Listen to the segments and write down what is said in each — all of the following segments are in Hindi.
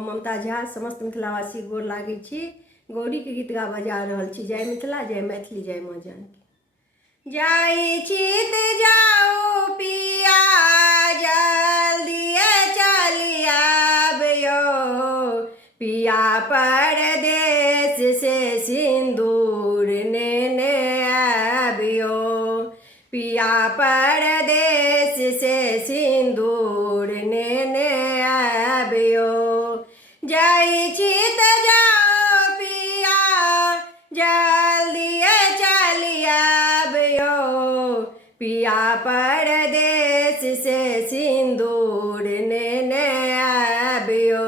ममता झा समस्त मिथिलावासी गोर लागै छी। गौरी के गीत गा बजा रहल छी। जय मिथिला, जय मैथिली, जय माँ जानकी। जाई छी त जाओ पिया जल्दिए चली आबियो, पिया परदेश से सिंदूर नेने आबियो, पिया परदेश से सिंदूर नेने आबियो। जाई छी त जाओ पिया जल्दिए चली आबियो, पिया परदेश से सिंदूर नेने आबियो,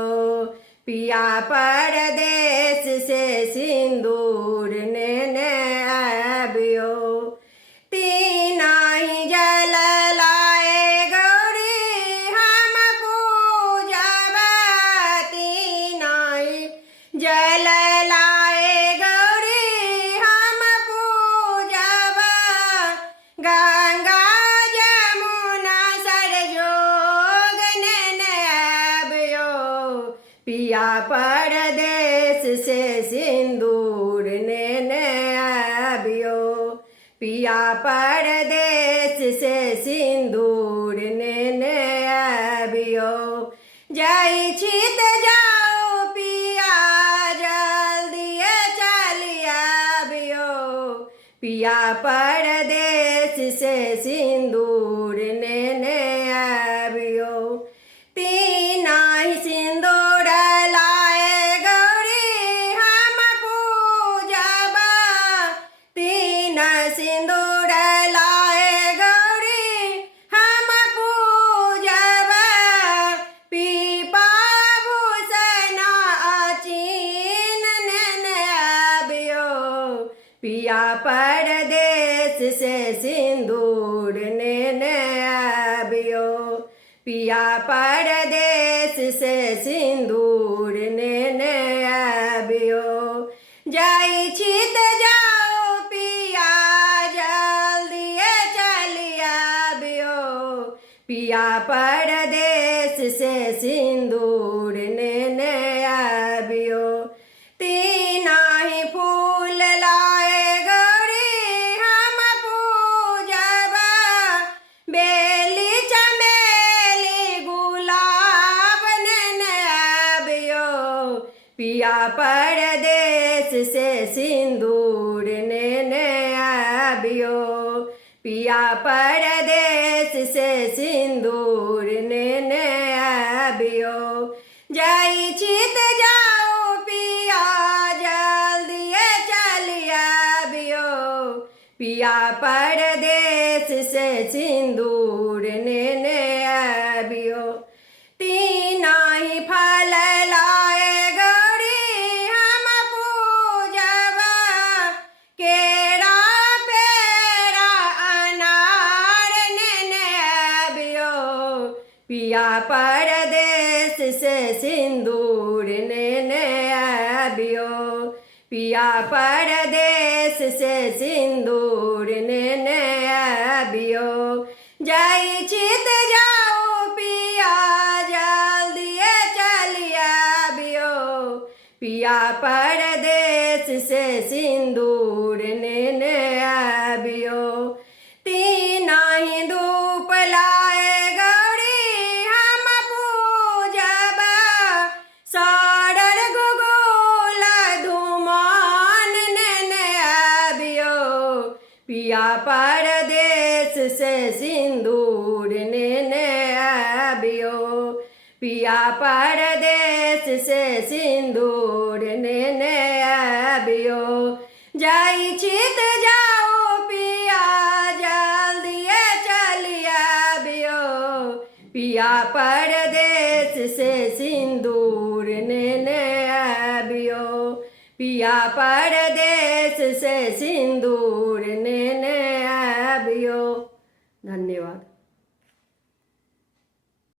पिया परदेश से सिंदूर नेने आबियो। तीना ही जल लाए गौरी हम पूजबा, तीना ही जल लाए गौरी हम पूजबा, गंगा जमुना सरजोग नेने आबियो, पिया परदेश से सिंदूर नेने आबियो, पिया परदेश से सिंदूर नेने आबियो। जाई छी त जाओ पिया जल्दिए चली आबियो, पिया परदेश से सिंदूर नेने आबियो। तीना ही सिंदूर लाए गौरी हम पूजबा, तीना सिंदूर लाए गौरी हम पूजबा, पीपा भूषण अचीन नेने आबियो, पिया परदेश से सिंदूर नेने आबियो, पिया परदेश से सिंदूर नेने आबियो। जाई छी त जाओ पिया जल्दिए चली आबियो, पिया परदेश से सिंदूर नेने आबियो। तीना ही फूल लाए गौरी हम पूजबा, बेली चमेली गुलाब नेने आबियो, पिया परदेश से सिंदूर नेने आबियो, पिया परदेश से सिंदूर नेने आबियो। जाई छी त जाओ पिया जल्दिए चली आबियो, पिया परदेश से सिंदूर नेने आबियो। तीना ही फल लाए गौरी हम पूजबा, केरा पेड़ा अनार नेने आबियो, पिया परदेश से सिंदूर नेने आबियो, पिया परदेश से सिंदूर नेने आबियो। जाई छी त जाओ पिया जल्दिए चली आबियो, पिया परदेश से सिंदूर नेने आबियो। तीना ही धूप लाए गौरी हम पूजबा, सारर गुगुल धूमान नेने आबियो, पिया परदेश से सिंदूर नेने आबियो, पिया परदेश से सिंदूर नेने आबियो। जाई छी त जाओ पिया जल्दिए चली आबियो, पिया परदेश से सिंदूर नेने आबियो, पिया परदेश से सिंदूर नेने आबियो। धन्यवाद।